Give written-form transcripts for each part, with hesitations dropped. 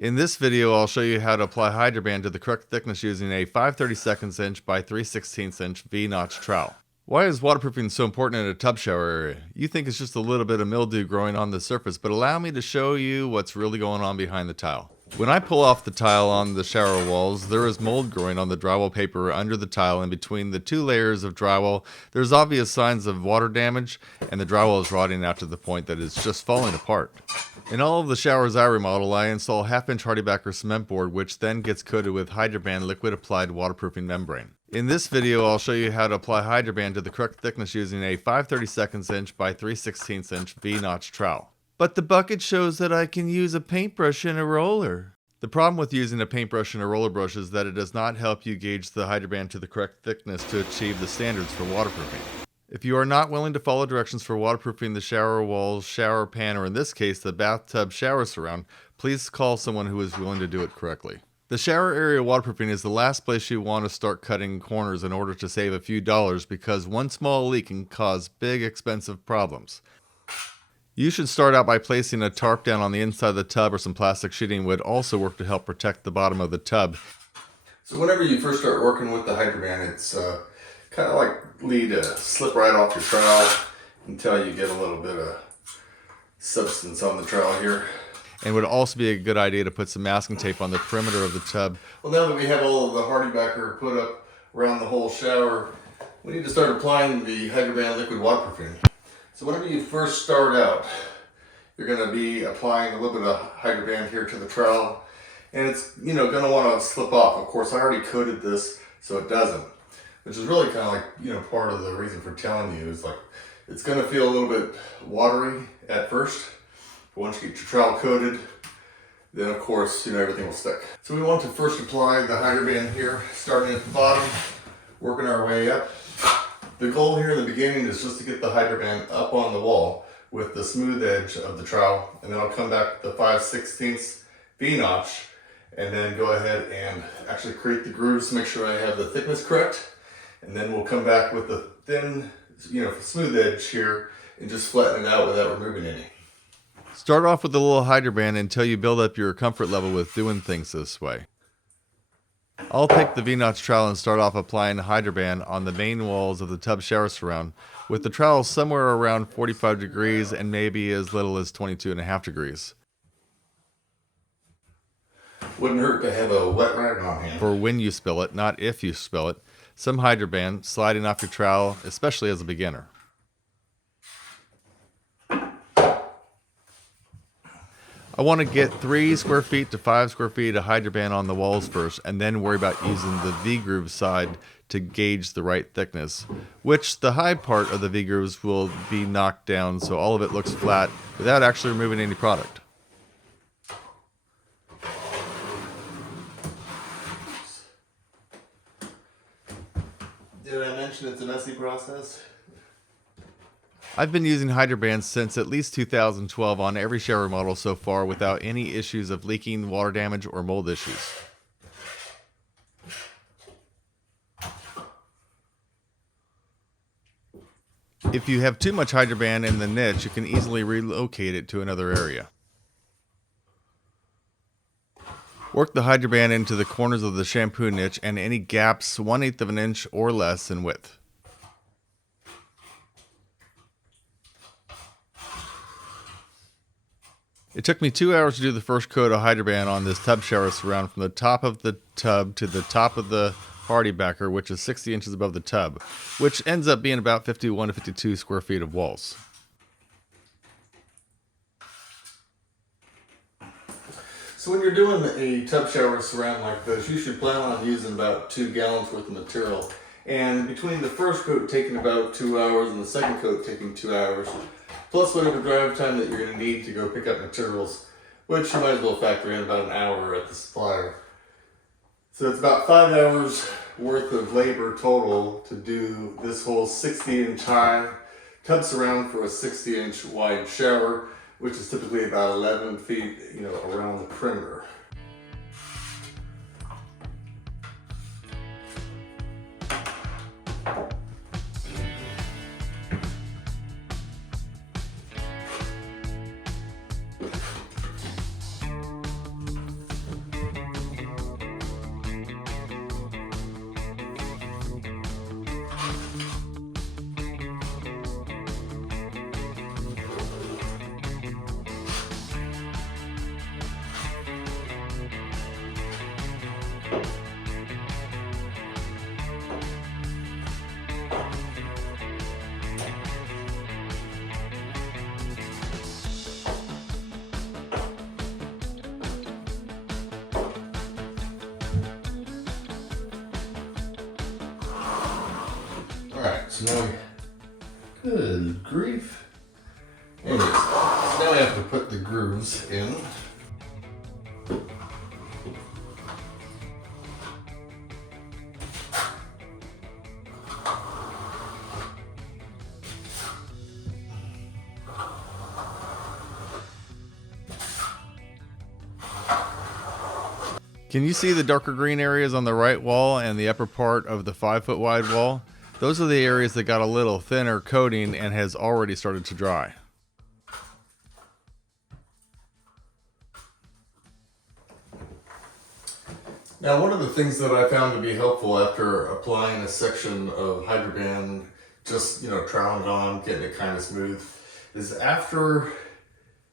In this video, I'll show you how to apply Hydroband to the correct thickness using a 5/32 inch by 3/16 inch V-notch trowel. Why is waterproofing so important in a tub shower area? You think it's just a little bit of mildew growing on the surface, but allow me to show you what's really going on behind the tile. When I pull off the tile on the shower walls, there is mold growing on the drywall paper under the tile, and between the two layers of drywall, there's obvious signs of water damage, and the drywall is rotting out to the point that it's just falling apart. In all of the showers I remodel, I install 1/2-inch hardybacker cement board, which then gets coated with Hydroband liquid applied waterproofing membrane. In this video, I'll show you how to apply Hydroband to the correct thickness using a 5/32 inch by 3/16 inch V-notch trowel. But the bucket shows that I can use a paintbrush and a roller. The problem with using a paintbrush and a roller brush is that it does not help you gauge the Hydroband to the correct thickness to achieve the standards for waterproofing. If you are not willing to follow directions for waterproofing the shower walls, shower pan, or in this case, the bathtub shower surround, please call someone who is willing to do it correctly. The shower area waterproofing is the last place you want to start cutting corners in order to save a few dollars, because one small leak can cause big, expensive problems. You should start out by placing a tarp down on the inside of the tub, or some plastic sheeting would also work to help protect the bottom of the tub. So whenever you first start working with the Hydroband, it's kind of likely to slip right off your trowel until you get a little bit of substance on the trowel here. And would also be a good idea to put some masking tape on the perimeter of the tub. Well, now that we have all of the hardybacker put up around the whole shower, we need to start applying the Hydroband liquid waterproofing. So whenever you first start out, you're going to be applying a little bit of Hydroband here to the trowel, and it's going to want to slip off. Of course, I already coated this so it doesn't, which is really kind of like part of the reason for telling you is it's going to feel a little bit watery at first, but once you get your trowel coated, then of course everything will stick. So we want to first apply the Hydroband here, starting at the bottom, working our way up. The goal here in the beginning is just to get the Hydroband up on the wall with the smooth edge of the trowel, and then I'll come back with the 5/16 V-notch and then go ahead and actually create the grooves, make sure I have the thickness correct, and then we'll come back with the thin, smooth edge here and just flatten it out without removing any. Start off with a little Hydroband until you build up your comfort level with doing things this way. I'll take the V-notch trowel and start off applying Hydroband on the main walls of the tub shower surround, with the trowel somewhere around 45 degrees and maybe as little as 22.5 degrees. Wouldn't hurt to have a wet rag on hand. For when you spill it, not if you spill it. Some Hydroband sliding off your trowel, especially as a beginner. I want to get 3 square feet to 5 square feet of Hydroband on the walls first, and then worry about using the V-groove side to gauge the right thickness, which the high part of the V-grooves will be knocked down so all of it looks flat without actually removing any product. Did I mention it's a messy process? I've been using Hydroband since at least 2012 on every shower model so far without any issues of leaking, water damage, or mold issues. If you have too much Hydroband in the niche, you can easily relocate it to another area. Work the Hydroband into the corners of the shampoo niche and any gaps 1/8 of an inch or less in width. It took me 2 hours to do the first coat of Hydroband on this tub shower surround from the top of the tub to the top of the hardybacker, which is 60 inches above the tub, which ends up being about 51 to 52 square feet of walls. So when you're doing a tub shower surround like this, you should plan on using about 2 gallons worth of material. And between the first coat taking about 2 hours and the second coat taking 2 hours, plus whatever drive time that you're going to need to go pick up materials, which you might as well factor in about an hour at the supplier. So it's about 5 hours worth of labor total to do this whole 60-inch high tub surround for a 60-inch wide shower, which is typically about 11 feet, around the perimeter. Alright, so now good grief. Anyways, so now we have to put the grooves in. Can you see the darker green areas on the right wall and the upper part of the 5-foot wide wall? Those are the areas that got a little thinner coating and has already started to dry. Now, one of the things that I found to be helpful after applying a section of Hydroband, just, troweling it on, getting it kind of smooth, is after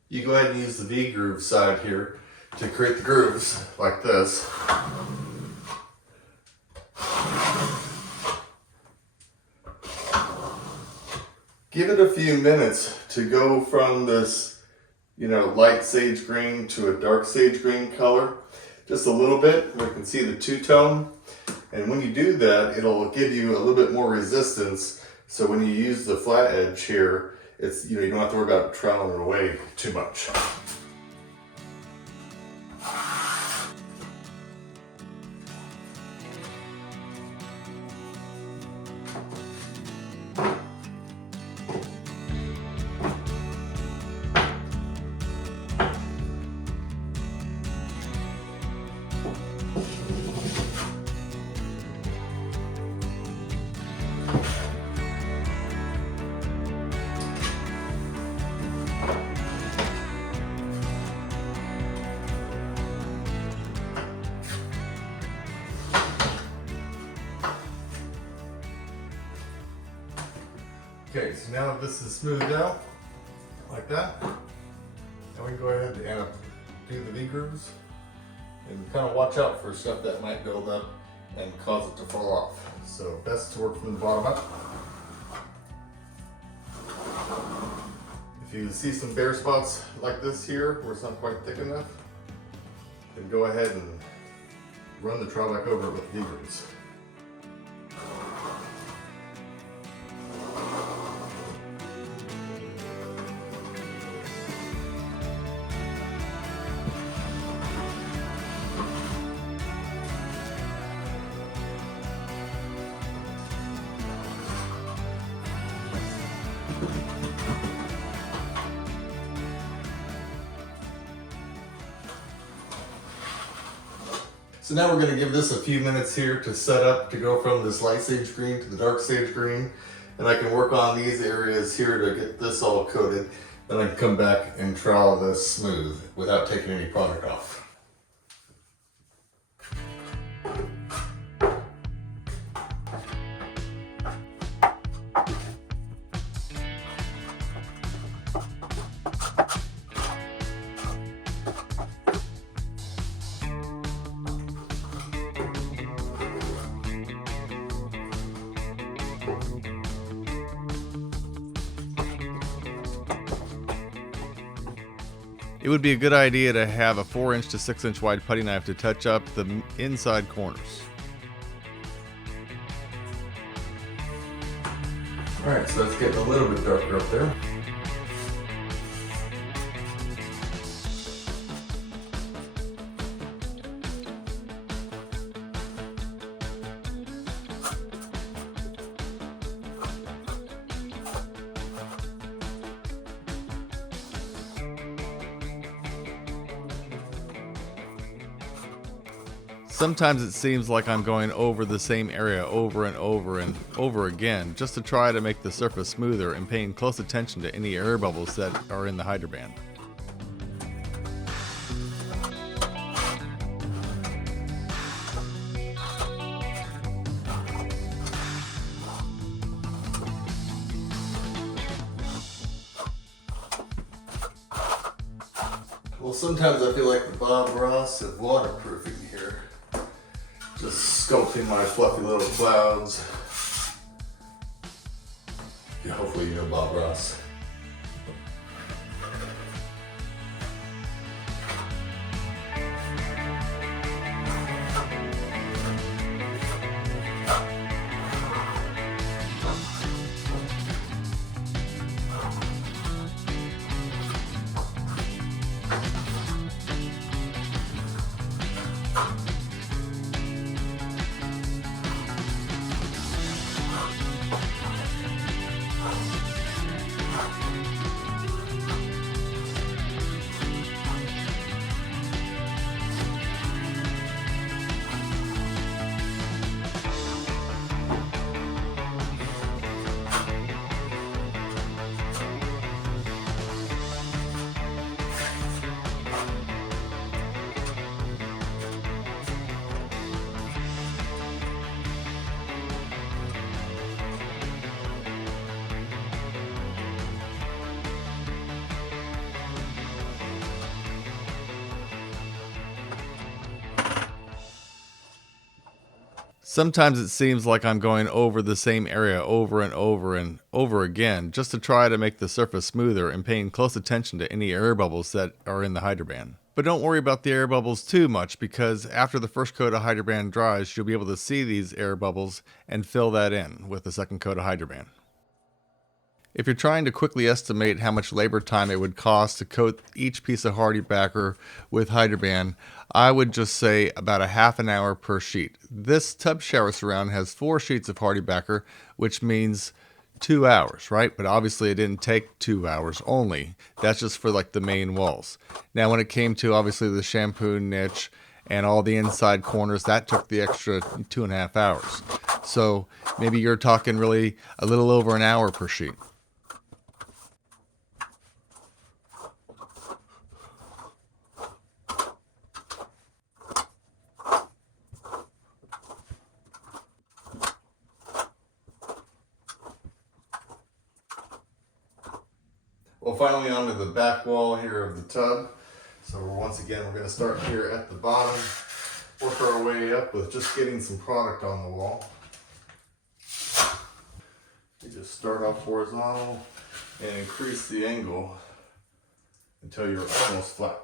you go ahead and use the V-groove side here to create the grooves like this. Give it a few minutes to go from this, light sage green to a dark sage green color. Just a little bit, you can see the two-tone. And when you do that, it'll give you a little bit more resistance. So when you use the flat edge here, it's, you don't have to worry about troweling it away too much. Okay, so now that this is smoothed out, like that, now we can go ahead and do the V-grooves and kind of watch out for stuff that might build up and cause it to fall off. So best to work from the bottom up. If you see some bare spots like this here where it's not quite thick enough, then go ahead and run the trowel back over it with V-grooves. So now we're going to give this a few minutes here to set up to go from this light sage green to the dark sage green. And I can work on these areas here to get this all coated. Then I can come back and trowel this smooth without taking any product off. It would be a good idea to have a 4-inch to 6-inch wide putty knife to touch up the inside corners. Alright, so it's getting a little bit darker up there. Sometimes it seems like I'm going over the same area over and over again just to try to make the surface smoother and paying close attention to any air bubbles that are in the Hydroband. Well, sometimes I feel like the Bob Ross of waterproofing here. Just sculpting my fluffy little clouds. Yeah, hopefully you know Bob Ross. Sometimes it seems like I'm going over the same area over and over and over again just to try to make the surface smoother and paying close attention to any air bubbles that are in the Hydroban. But don't worry about the air bubbles too much, because after the first coat of Hydroban dries, you'll be able to see these air bubbles and fill that in with the second coat of Hydroban. If you're trying to quickly estimate how much labor time it would cost to coat each piece of hardy backer with Hydroban, I would just say about a half an hour per sheet. This tub shower surround has 4 sheets of hardy backer, which means 2 hours, right? But obviously it didn't take 2 hours only. That's just for like the main walls. Now when it came to obviously the shampoo niche and all the inside corners, that took the extra 2.5 hours. So maybe you're talking really a little over an hour per sheet. Well, finally onto the back wall here of the tub. So once again, we're going to start here at the bottom, work our way up with just getting some product on the wall. You just start off horizontal and increase the angle until you're almost flat.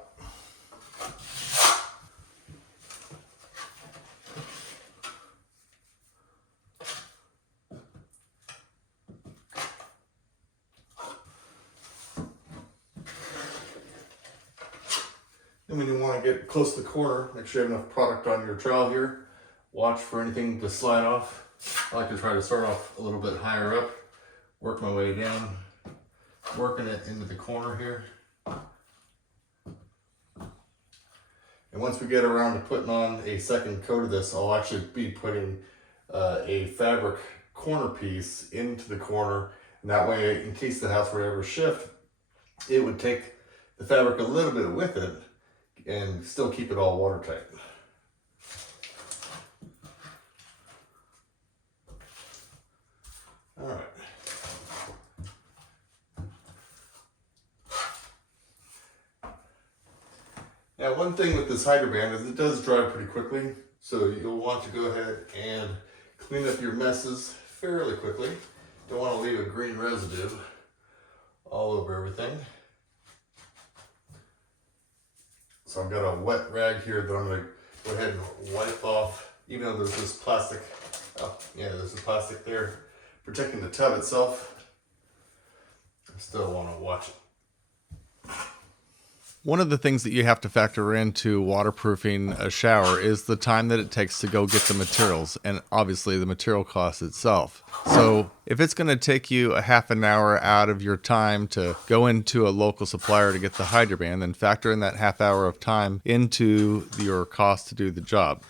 And when you want to get close to the corner, make sure you have enough product on your trowel here. Watch for anything to slide off. I like to try to start off a little bit higher up, work my way down, working it into the corner here. And once we get around to putting on a second coat of this, I'll actually be putting a fabric corner piece into the corner. And that way, in case the house were to ever shift, it would take the fabric a little bit with it and still keep it all watertight. All right. Now, one thing with this Hydroban is it does dry pretty quickly, so you'll want to go ahead and clean up your messes fairly quickly. Don't want to leave a green residue all over everything. So I've got a wet rag here that I'm going to go ahead and wipe off, even though there's this plastic, there's a plastic there protecting the tub itself. I still want to watch it. One of the things that you have to factor into waterproofing a shower is the time that it takes to go get the materials, and obviously the material cost itself. So if it's going to take you a half an hour out of your time to go into a local supplier to get the Hydroban, then factor in that half hour of time into your cost to do the job.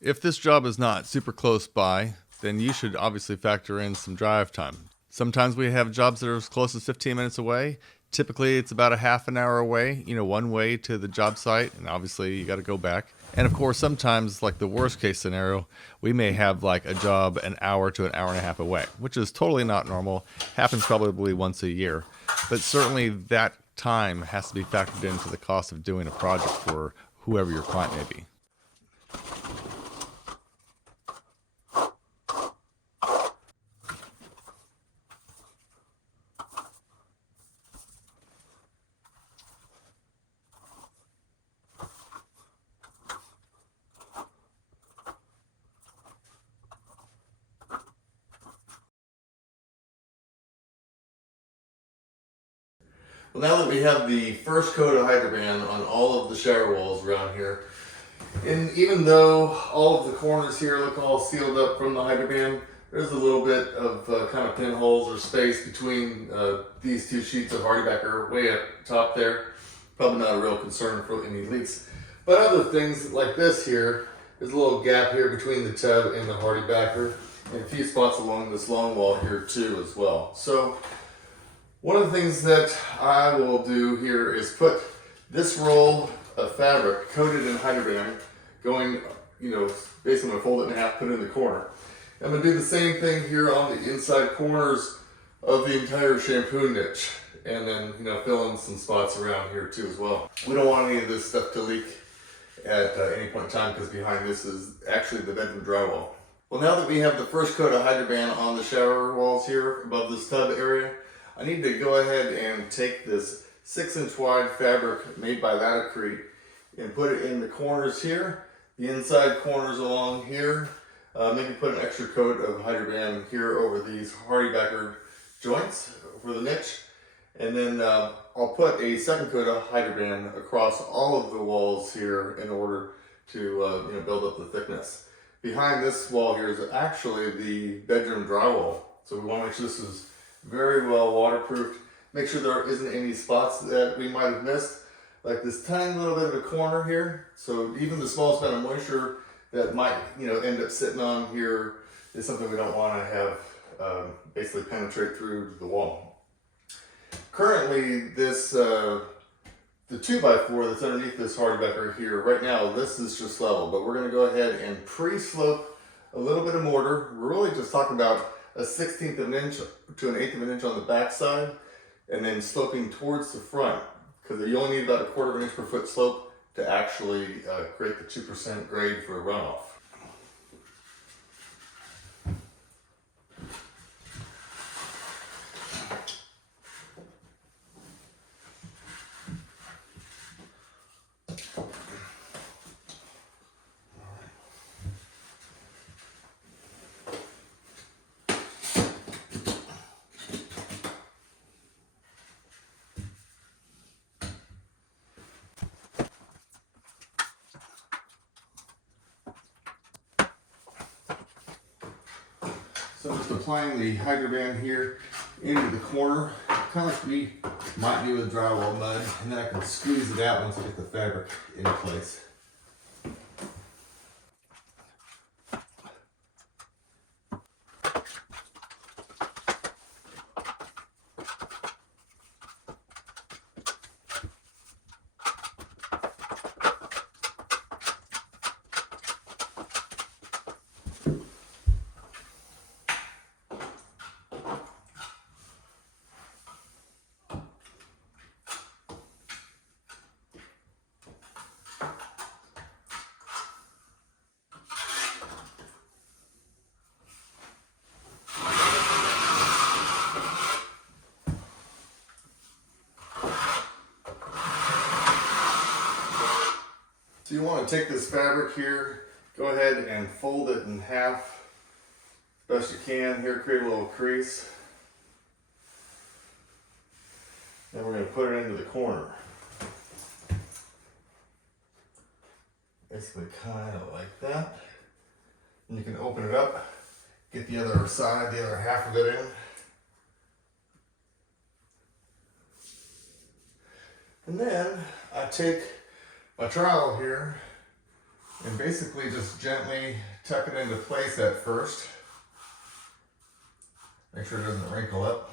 If this job is not super close by, then you should obviously factor in some drive time. Sometimes we have jobs that are as close as 15 minutes away. Typically, it's about a half an hour away, one way to the job site, and obviously you got to go back. And of course, sometimes, like the worst case scenario, we may have like a job an hour to an hour and a half away, which is totally not normal. Happens probably once a year, but certainly that time has to be factored into the cost of doing a project for whoever your client may be. Well, now that we have the first coat of Hydroban on all of the shower walls around here, and even though all of the corners here look all sealed up from the Hydroban, there's a little bit of kind of pinholes or space between these two sheets of Hardybacker way up top there. Probably not a real concern for any leaks. But other things like this here, there's a little gap here between the tub and the Hardybacker, and a few spots along this long wall here too as well. So one of the things that I will do here is put this roll of fabric coated in Hydroban, going, basically I'm gonna fold it in half, put it in the corner. I'm gonna do the same thing here on the inside corners of the entire shampoo niche, and then fill in some spots around here too as well. We don't want any of this stuff to leak at any point in time, because behind this is actually the bedroom drywall. Well, now that we have the first coat of Hydroban on the shower walls here above this tub area, I need to go ahead and take this 6-inch wide fabric made by Latacrete and put it in the corners here, the inside corners along here. Maybe put an extra coat of Hydroban here over these Hardybacker joints for the niche. And then I'll put a second coat of Hydroban across all of the walls here in order to build up the thickness. Behind this wall here is actually the bedroom drywall. So we want to make sure this is very well waterproofed. Make sure there isn't any spots that we might have missed, like this tiny little bit of a corner here. So even the smallest amount of moisture that might end up sitting on here is something we don't want to have basically penetrate through the wall. Currently, this the 2x4 that's underneath this Hardybacker here, right now this is just level, but we're going to go ahead and pre-slope a little bit of mortar. We're really just talking about a 1/16 of an inch to an 1/8 of an inch on the back side, and then sloping towards the front, because you only need about a 1/4 of an inch per foot slope to actually create the 2% grade for a runoff. So I'm just applying the Hydroban here into the corner, kind of like we might do with drywall mud, and then I can squeeze it out once I get the fabric in place. So you want to take this fabric here, go ahead and fold it in half as best you can. Here, create a little crease. Then we're going to put it into the corner. Basically kind of like that. And you can open it up, get the other side, the other half of it in. And then I take my trowel here and basically just gently tuck it into place at first. Make sure it doesn't wrinkle up.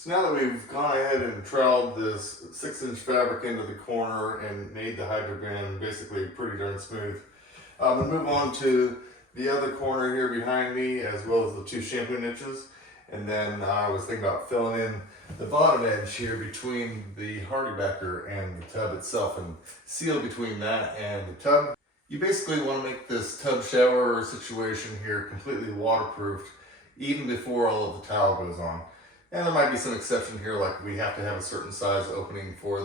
So now that we've gone ahead and troweled this 6-inch fabric into the corner and made the hydroband basically pretty darn smooth, I'm going to move on to the other corner here behind me, as well as the 2 shampoo niches. And then I was thinking about filling in the bottom edge here between the hardybacker and the tub itself, and seal between that and the tub. You basically want to make this tub shower situation here completely waterproofed even before all of the towel goes on. And there might be some exception here, like we have to have a certain size opening for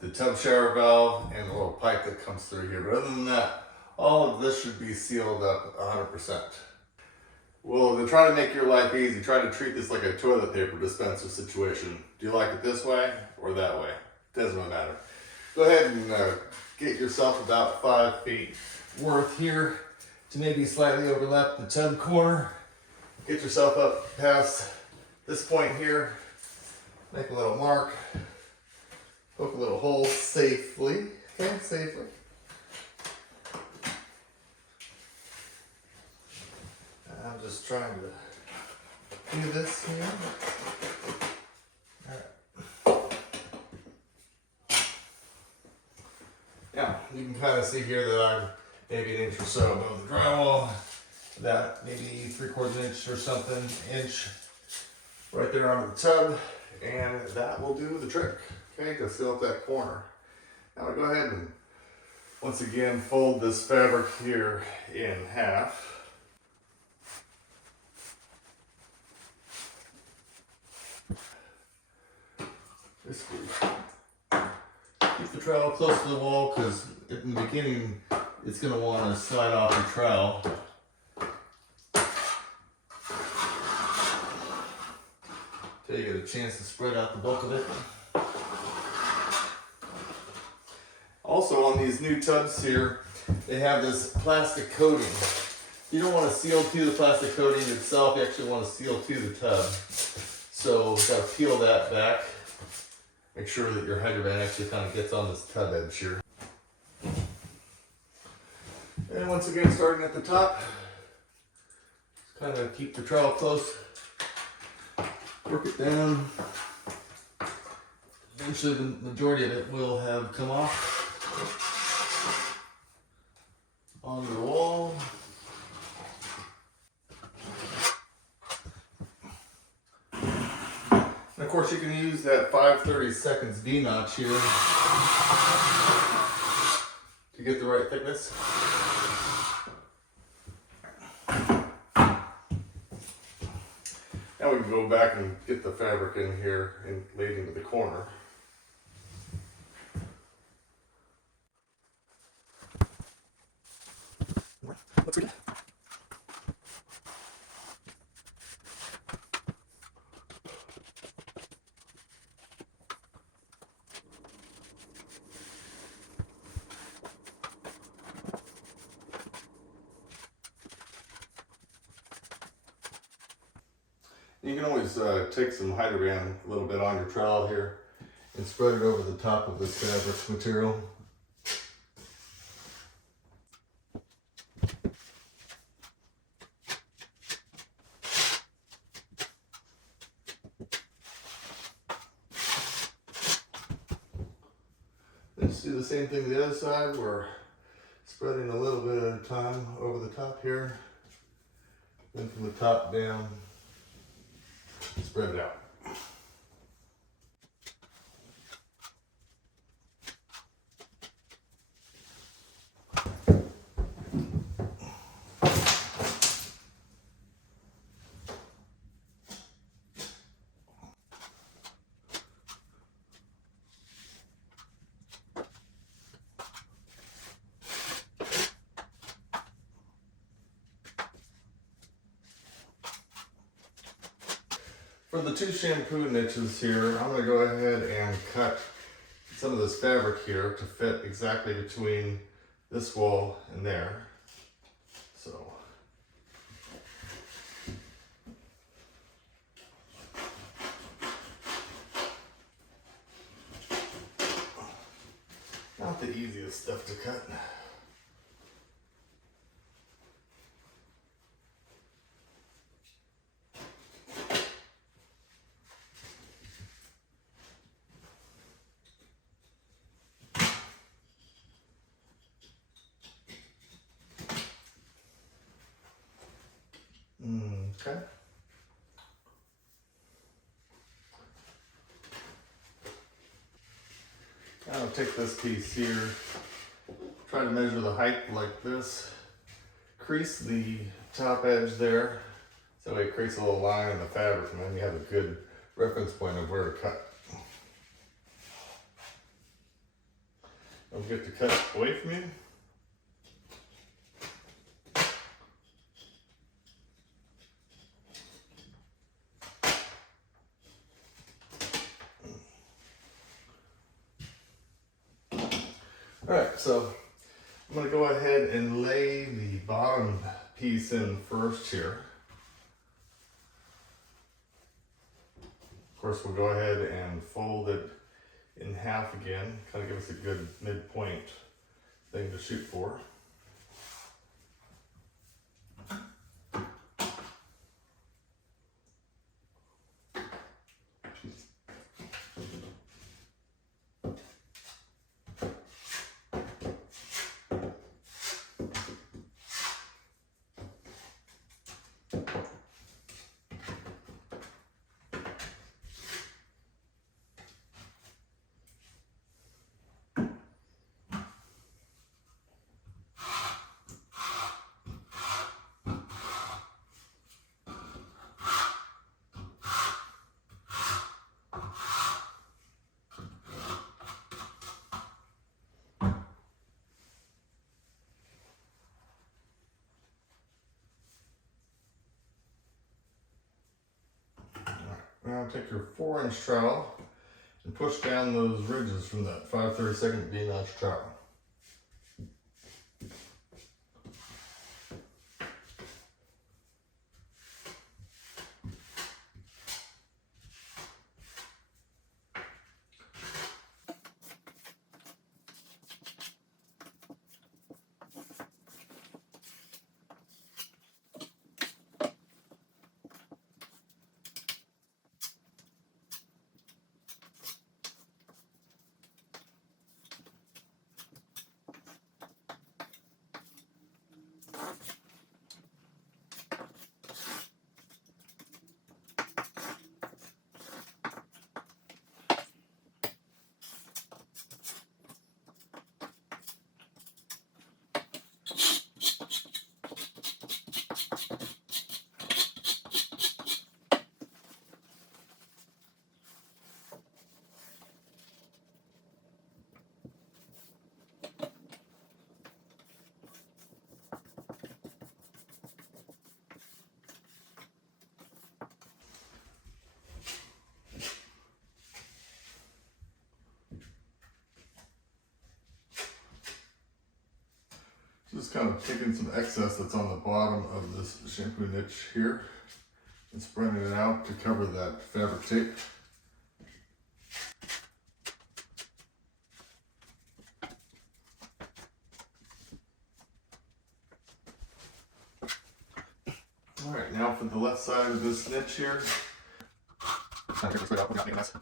the tub shower valve and the little pipe that comes through here. But other than that, all of this should be sealed up 100%. Well, to try to make your life easy, try to treat this like a toilet paper dispenser situation. Do you like it this way or that way? Doesn't really matter. Go ahead and get yourself about 5 feet worth here to maybe slightly overlap the tub corner. Get yourself up past this point here. Make a little mark. Poke a little hole safely. Okay, safely. I'm just trying to do this here. Alright. Now, you can kind of see here that I'm maybe 1 inch or so above the drywall. That maybe 3/4 inch or something, inch right there on the tub. And that will do the trick, okay, to seal up that corner. Now I'll go ahead and once again fold this fabric here in half. Basically, keep the trowel close to the wall because in the beginning it's going to want to slide off your trowel. Till you get a chance to spread out the bulk of it. Also on these new tubs here, they have this plastic coating. You don't want to seal to the plastic coating itself, you actually want to seal to the tub. So you've got to peel that back. Make sure that your hydroband actually kind of gets on this tub edge here. And once again, starting at the top, just kind of keep the trowel close, work it down. Eventually the majority of it will have come off onto the wall. And of course you can use that 5/32 V-notch here to get the right thickness. Now we can go back and get the fabric in here and laid into the corner. Looks good. You can always take some hydroband a little bit on your trowel here and spread it over the top of this fabric material. Let's do the same thing the other side. We're spreading a little bit at a time over the top here, then from the top down. Spread it out. For the 2 shampoo niches here, I'm going to go ahead and cut some of this fabric here to fit exactly between this wall and there. So not the easiest stuff to cut. Okay. Now I'll take this piece here, try to measure the height like this, crease the top edge there, so it creates a little line in the fabric, and then you have a good reference point of where to cut. Don't forget to cut away from you. Alright, so I'm going to go ahead and lay the bottom piece in first here. Of course, we'll go ahead and fold it in half again, kind of give us a good midpoint thing to shoot for. Now take your 4-inch trowel and push down those ridges from that 5/32 V-notch trowel. Just kind of taking some excess that's on the bottom of this shampoo niche here and spreading it out to cover that fabric tape. Alright, now for the left side of this niche here. Kind of take this right out without making a mess.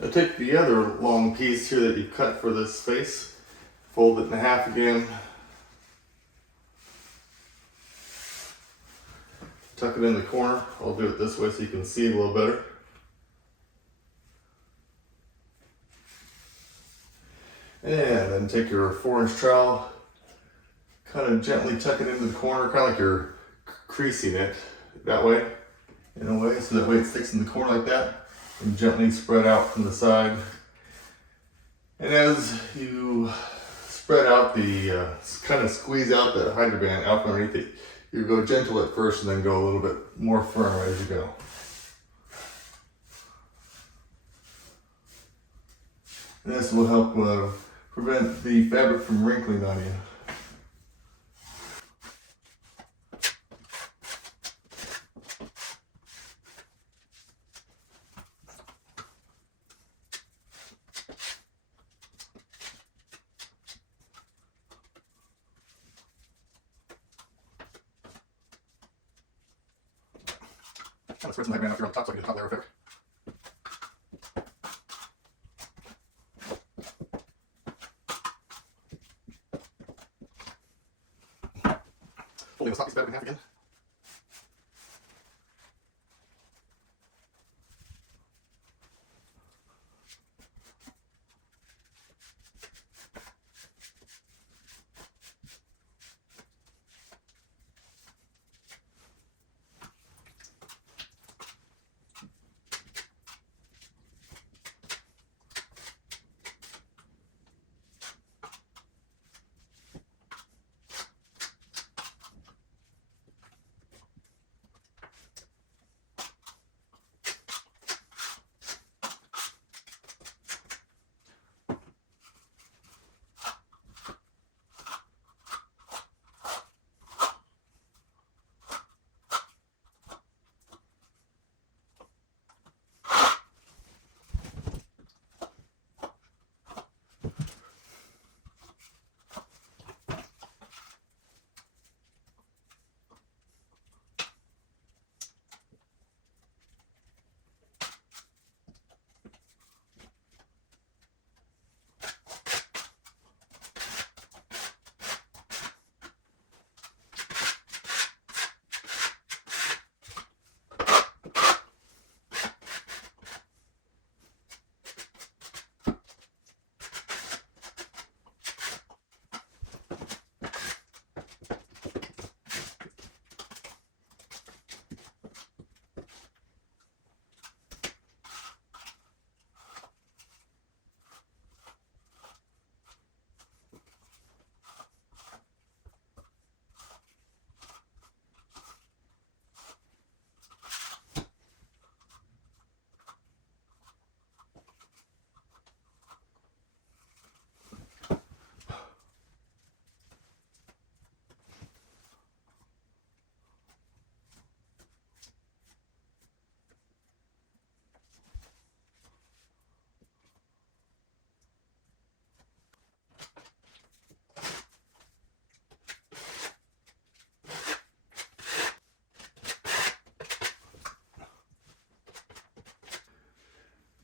Now take the other long piece here that you cut for this space, fold it in half again, tuck it in the corner. I'll do it this way so you can see it a little better. And then take your 4-inch trowel, kind of gently tuck it into the corner, kind of like you're creasing it that way, in a way, so that way it sticks in the corner like that. And gently spread out from the side. And as you spread out the, kind of squeeze out the hydro band out from underneath it, you go gentle at first and then go a little bit more firm as you go. And this will help prevent the fabric from wrinkling on you. Kind of spread some headband up here on the top so I can get the top layer effect. Folding the top piece back in half again.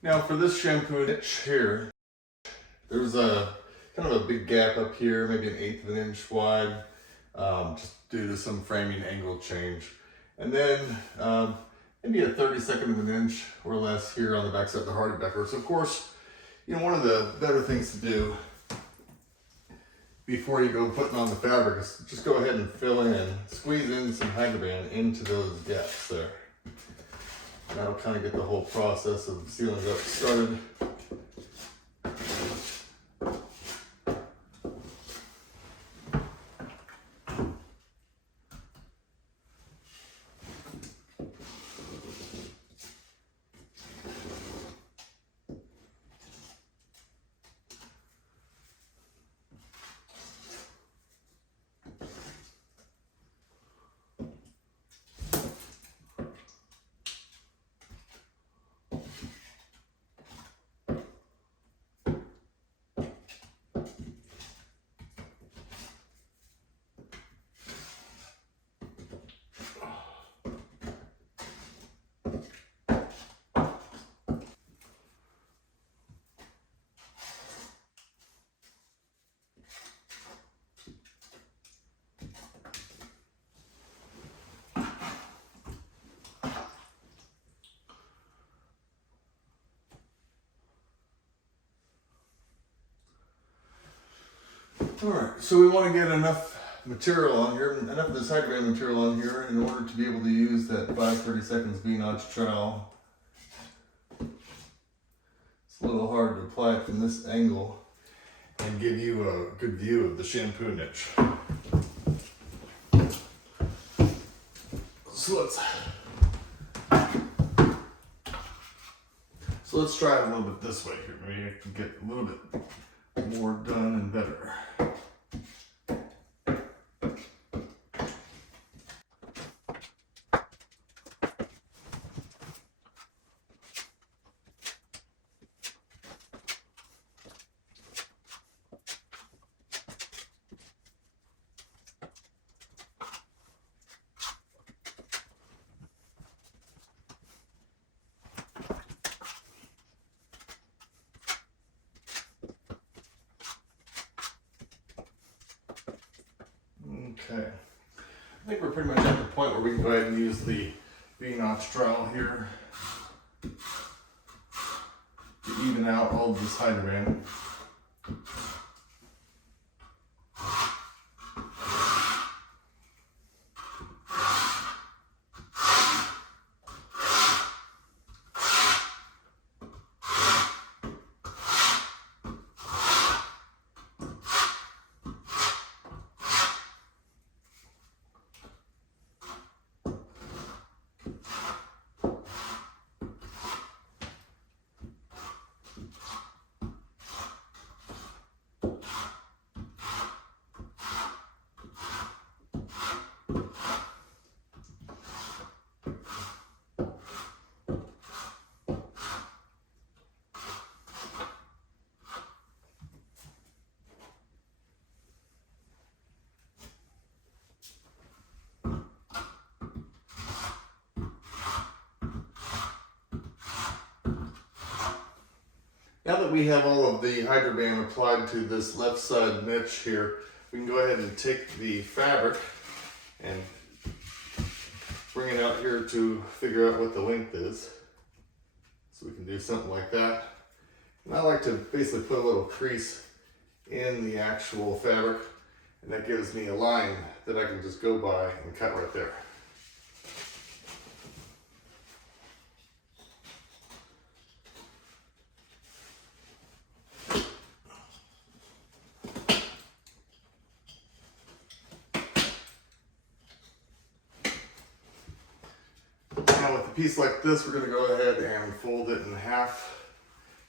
Now for this shampoo niche here, there's a kind of a big gap up here, maybe 1/8 of an inch wide, just due to some framing angle change. And then maybe a 32nd of an inch or less here on the backside of the hardy backer. So of course, you know, one of the better things to do before you go putting on the fabric is just go ahead and fill in, squeeze in some Hydro-Band into those gaps there. And that'll kind of get the whole process of sealing it up started. Alright, so we want to get enough material on here, enough of this Hydro-Band material on here in order to be able to use that 5/32 V-notch trowel. It's a little hard to apply it from this angle and give you a good view of the shampoo niche. So let's try it a little bit this way here. Maybe I can get a little bit more done and better. Okay. I think we're pretty much at the point where we can go ahead and use the V-notch trowel here to even out all of this hydro band. Now that we have all of the hydro band applied to this left side niche here, we can go ahead and take the fabric and bring it out here to figure out what the length is. So we can do something like that. And I like to basically put a little crease in the actual fabric, and that gives me a line that I can just go by and cut right there. Now with a piece like this, we're going to go ahead and fold it in half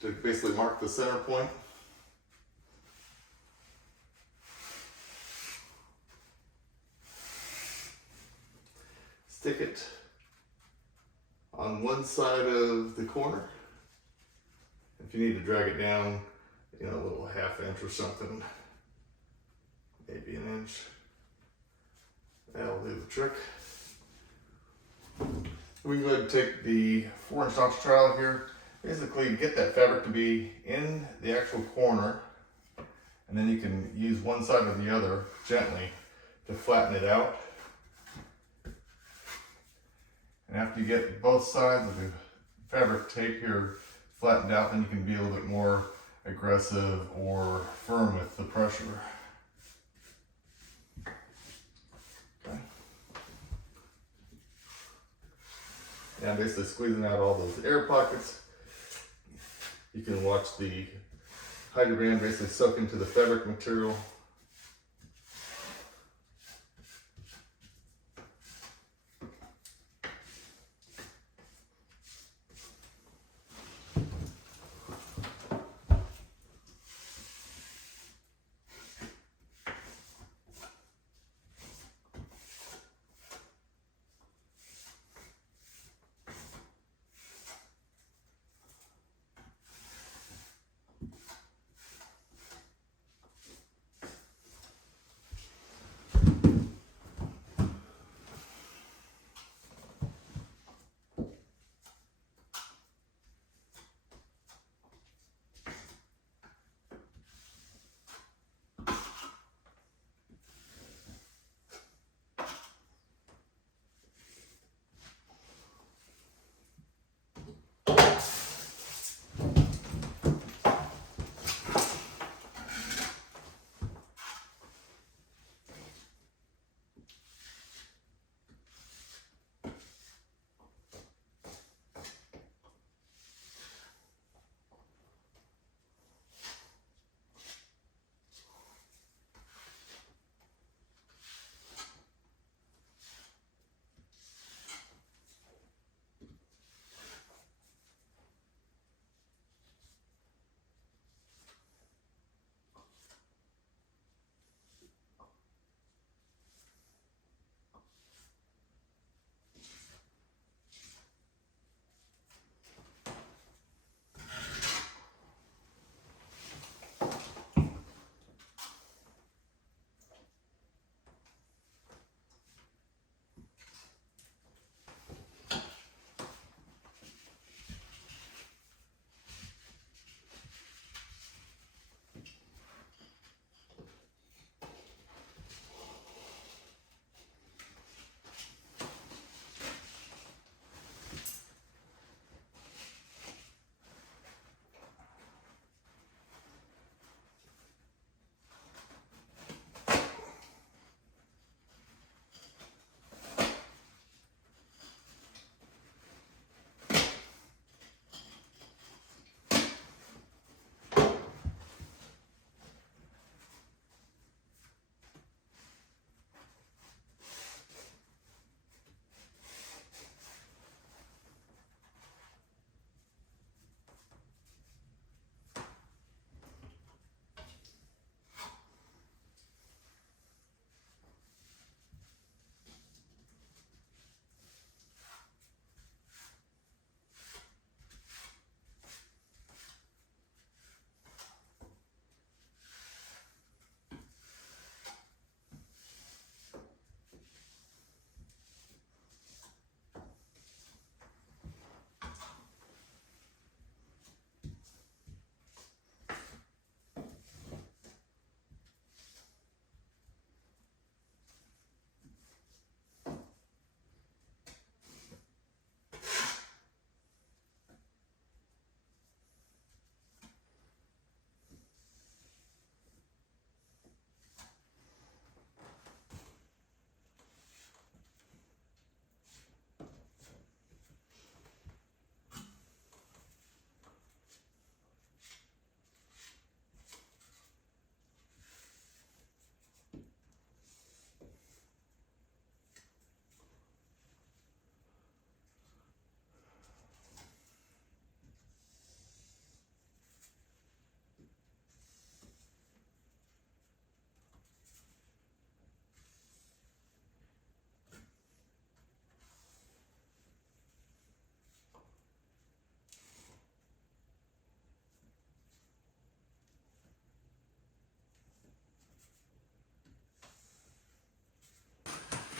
to basically mark the center point. Stick it on one side of the corner. If you need to drag it down, you know, a little half inch or something, maybe an inch, that'll do the trick. We can go ahead and take the 4-inch notch trowel here, basically get that fabric to be in the actual corner, and then you can use one side or the other gently to flatten it out. And after you get both sides of the fabric tape here flattened out, then you can be a little bit more aggressive or firm with the pressure. Okay. And basically squeezing out all those air pockets. You can watch the hydro band basically soak into the fabric material.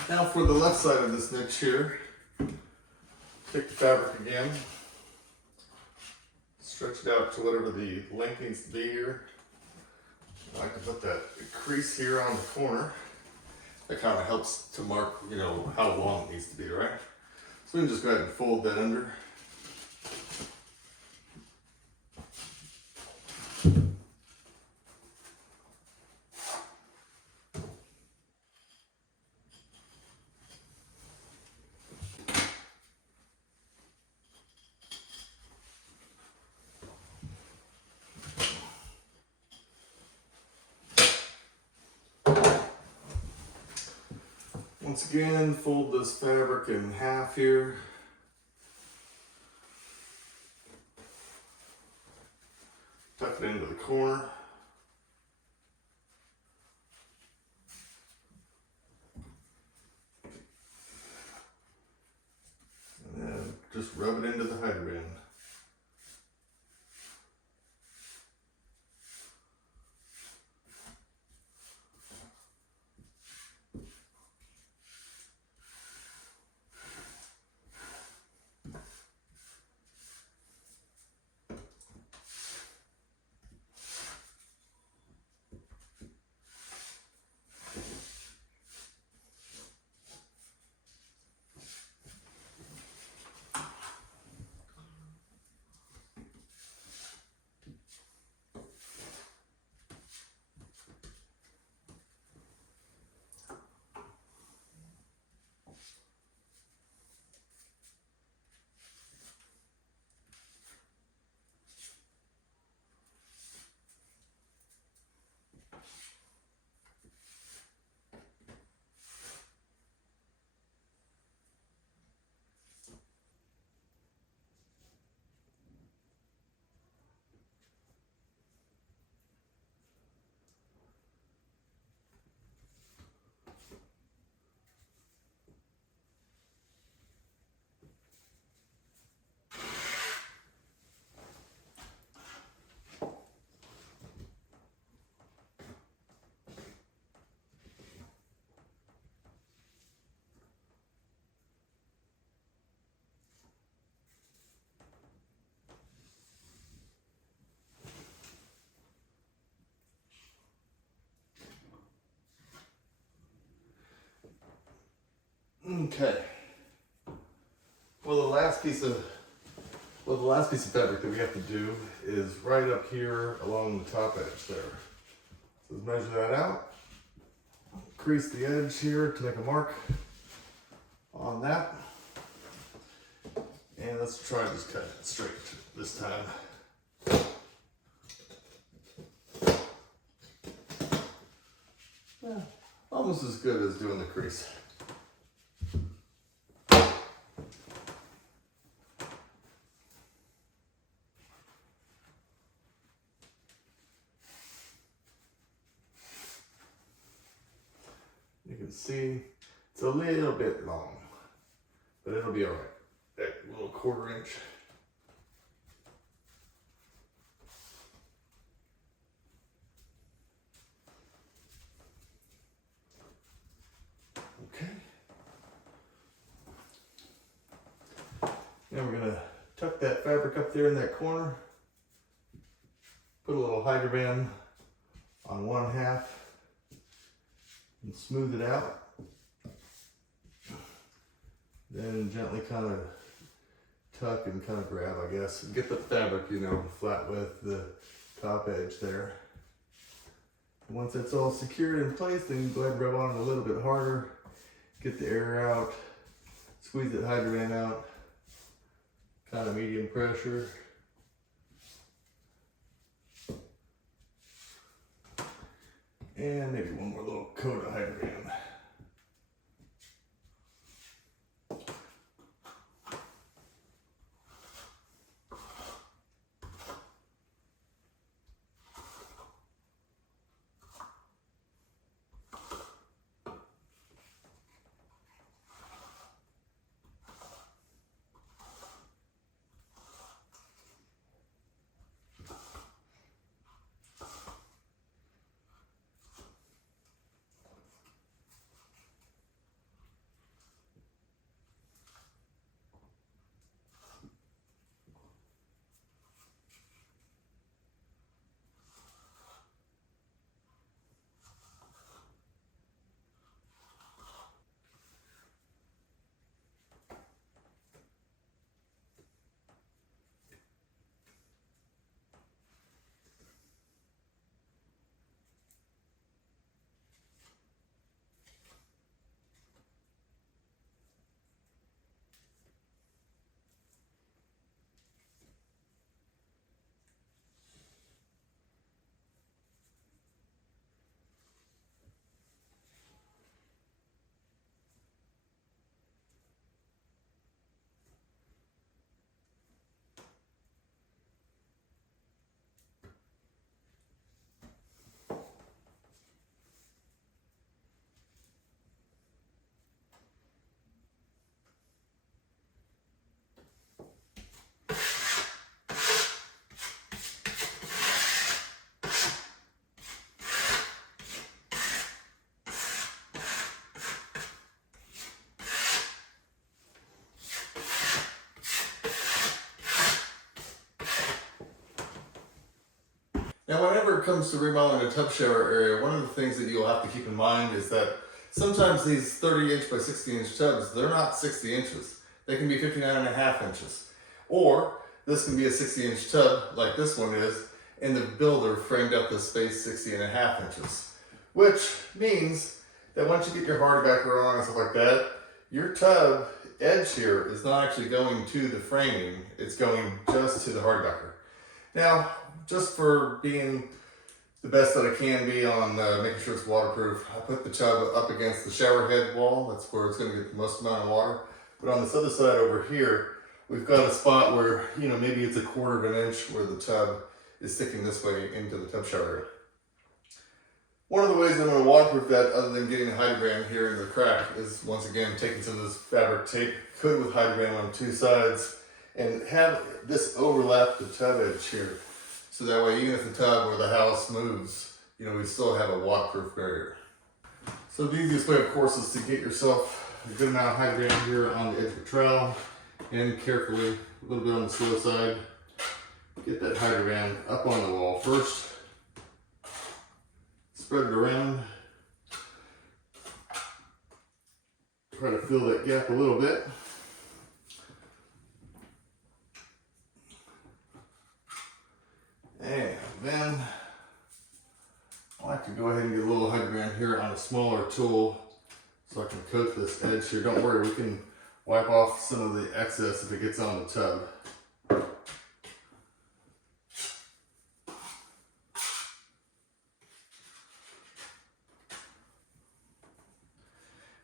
Now for the left side of this niche here, take the fabric again, stretch it out to whatever the length needs to be here. I like to put that crease here on the corner. That kind of helps to mark, you know, how long it needs to be, right? So we can just go ahead and fold that under. Once again, fold this fabric in half here. Tuck it into the corner. And then just rub it into the hider band. Okay. Well, the last piece of fabric that we have to do is right up here along the top edge there. So let's measure that out. Crease the edge here to make a mark on that. And let's try to just cut it straight this time. Yeah, almost as good as doing the crease. You can see it's a little bit long, but it'll be all right. That little 1/4 inch. Okay. Now we're gonna tuck that fabric up there in that corner. Put a little hider band on 1/2 and smooth it out. Then gently kind of tuck and kind of grab, I guess, and get the fabric, you know, flat with the top edge there. And once that's all secured in place, then you go ahead and rub on it a little bit harder, get the air out, squeeze that hider band out, kind of medium pressure. And maybe one more little coat of hider band. Now, whenever it comes to remodeling a tub shower area, one of the things that you'll have to keep in mind is that sometimes these 30-inch by 60-inch tubs, they're not 60 inches. They can be 59.5 inches. Or this can be a 60-inch tub like this one is, and the builder framed up the space 60.5 inches. Which means that once you get your hardbacker on and stuff like that, your tub edge here is not actually going to the framing, it's going just to the hardbacker. Now, just for being the best that I can be on making sure it's waterproof, I put the tub up against the shower head wall. That's where it's going to get the most amount of water. But on this other side over here, we've got a spot where, maybe it's 1/4 of an inch where the tub is sticking this way into the tub shower. One of the ways I'm going to waterproof that, other than getting the Hydroban here in the crack, is once again taking some of this fabric tape, coat it with Hydroban on 2 sides, and have this overlap the tub edge here. So that way, even if the tub or the house moves, we still have a waterproof barrier. So the easiest way, of course, is to get yourself a good amount of Hydroban here on the edge of the trowel, and carefully, a little bit on the slow side, get that Hydroban up on the wall first. Spread it around. Try to fill that gap a little bit. And then I like to go ahead and get a little Hydroban here on a smaller tool so I can coat this edge here. Don't worry, we can wipe off some of the excess if it gets on the tub.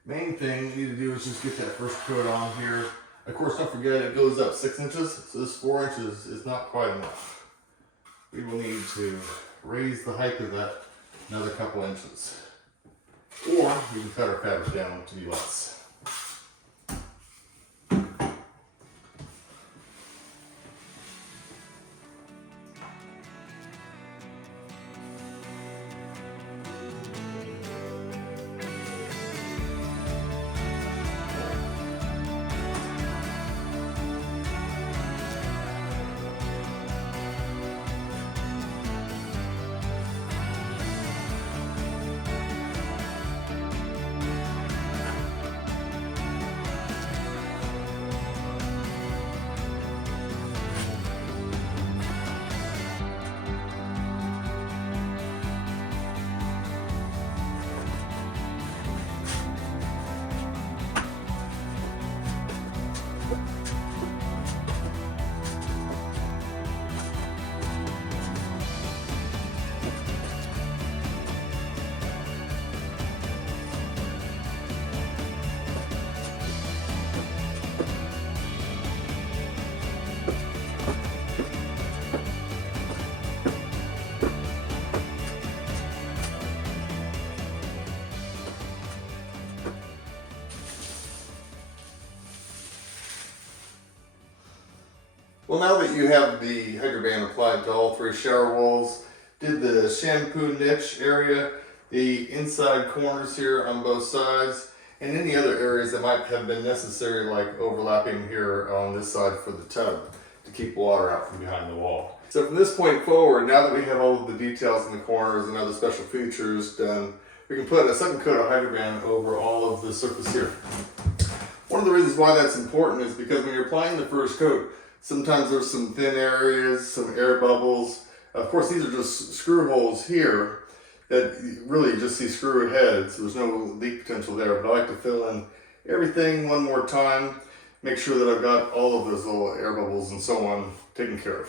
Main thing you need to do is just get that first coat on here. Of course, don't forget it goes up 6 inches, so this 4 inches is not quite enough. We will need to raise the height of that another couple inches. Or we can cut our fabric down to be less. Well, now that you have the Hydroban applied to all 3 shower walls, did the shampoo niche area, the inside corners here on both sides, and any other areas that might have been necessary, like overlapping here on this side for the tub to keep water out from behind the wall. So from this point forward, now that we have all of the details in the corners and other special features done, we can put a second coat of Hydroban over all of the surface here. One of the reasons why that's important is because when you're applying the first coat, sometimes there's some thin areas, some air bubbles. Of course, these are just screw holes here that really just see screw heads. There's no leak potential there, but I like to fill in everything one more time, make sure that I've got all of those little air bubbles and so on taken care of.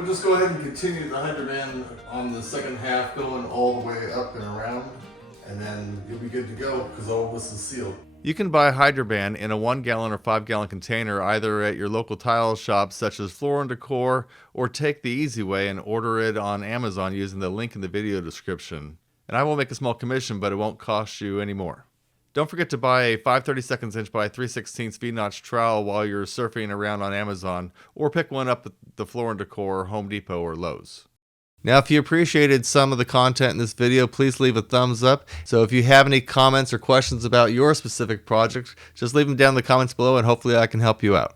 We'll just go ahead and continue the Hydroban on the second half, going all the way up and around, and then you'll be good to go because all of this is sealed. You can buy Hydroban in a 1 gallon or 5 gallon container either at your local tile shops such as Floor & Decor, or take the easy way and order it on Amazon using the link in the video description. And I will make a small commission, but it won't cost you any more. Don't forget to buy a 5/32 inch by 3/16 V-notch trowel while you're surfing around on Amazon, or pick one up at the Floor & Decor, Home Depot, or Lowe's. Now, if you appreciated some of the content in this video, please leave a thumbs up. So if you have any comments or questions about your specific project, just leave them down in the comments below and hopefully I can help you out.